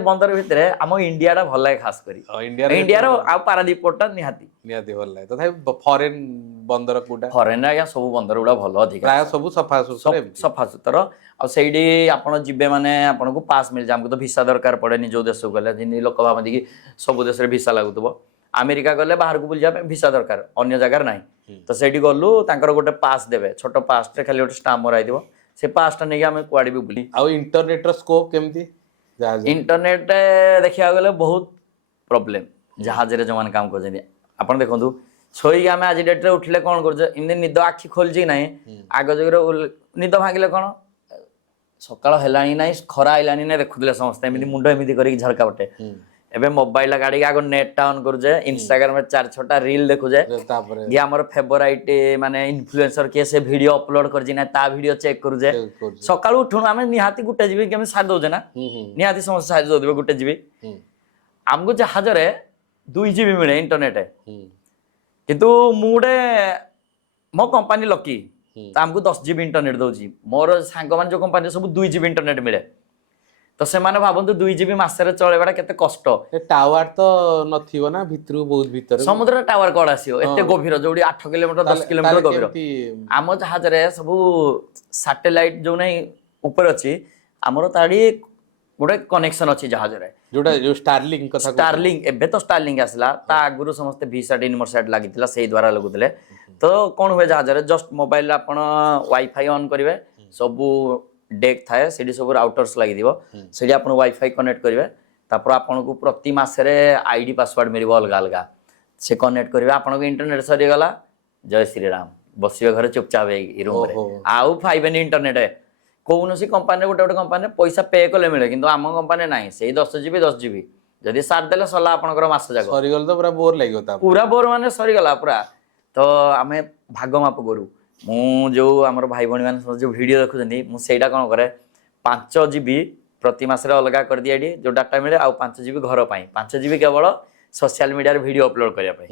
बंदर भितर आम इंडिया भल लगे खास कर इंडिया आ पारादीप पोर्टा निहाती निहाती भल लगे तथा फॉरेन बंदर कोटा फरेन आज्ञा सब बंदर गुड़ा भल अधिक प्राय सब सफा सफा सुतर आईडी आप जी मैंने आपको पास मिल जाए आमको तो भिसा दरकार पड़ेनि जो देश को गले जिन लोक भावती कि सब देश भिसा लगुव अमेरिका गले बाहर को बुझा भिसा दरकार अन्य जगार ना तो से गलु गोटे पास देवे छोट पास खाली गोटे स्टाम्प मराई से पासटा नहीं आम कुआड़े भी बुली आ इंटरनेट स्कोप केमती इंटरनेट देखा गले बहुत प्रोब्लेम जहाज जो मैंने काम कर आप देखो शोक आम आज डेट उठिले कौन कर निद आखि खोलची ना आग जुगे निद भांगिले कौन सकाल है खरा आईलानी ना देखुले समस्ते मुंड एमती कर झरका पटे एबे मोबाइल गाड़ी आग नेट ऑन करुजे इंस्टाग्राम 4-6टा रील देखुजे ये हमर फेवरेट माने इन्फ्लुएंसर के से वीडियो अपलोड कर जिना ता वीडियो चेक करुजे सकाळ उठुन आमे निहाती गुटे जीबी के साथ दोजे ना निहाती समस्या साथ दो देबे गुटे जीबी हमको जहाज रे 2 जीबी मिले इंटरनेट किंतु मुडे मो कंपनी लकी तो हमको 10 जीबी इंटरनेट दउची मोर सांग मान जो कंपनी सब 2 जीबी इंटरनेट मिले तो से माने भाबंतु 2 जीबी मासरे चलेबाटा केते कष्ट टावर तो नथिबो ना भितरु बहुत भीतर समुद्र टावर कोड आसीओ एते गभीर जोडी 8 किलोमीटर 10 किलोमीटर गभीर आम जहाज रे सब सैटेलाइट जो नै ऊपर अछि हमरो ताडी गोटे कनेक्शन अछि जहाज रे जोटा जो स्टारलिंक कथा स्टारलिंक एबे तो स्टारलिंक आसला ता आगुरु समस्त V-SAT इनमरसैट लागितला सेही द्वारा लगुतले तो कोन हुए जहाज रे जस्ट मोबाइल आपण वाईफाई ऑन करिवे सब डेक थाए से सब राउटर्स लगी से आप वाईफाई कनेक्ट करेंगे तापर आपन को प्रति मासरे आईडी पासवर्ड मिल अलग अलग से कनेक्ट करेंगे आपन को इंटरनेट सरीगला जय श्री राम बसवे घर चुपचाप रूम रे आउ फाइबेन इंटरनेट कौन सी कंपानी गोटे गोटे कंपानी पैसा पे कले मिले किंतु आम कंपानी ना से 10 जीबी 10 जीबी जदि साथ देले सला आपनकर मास जाक सरीगल तो पूरा बोर लागियो पूरा बोर माने सरीगला पूरा तो आमे भाग माप करू मु जो आमर भाई भणी मान जो वीडियो देखुछन्ती मु सेटा कोन करे 5 जीबी प्रति मास रे अलगा कर दिया जो डाटा मिले आ 5 जीबी घर पाई 5 जीबी केवल सोशल मीडिया रे वीडियो अपलोड करिया पाई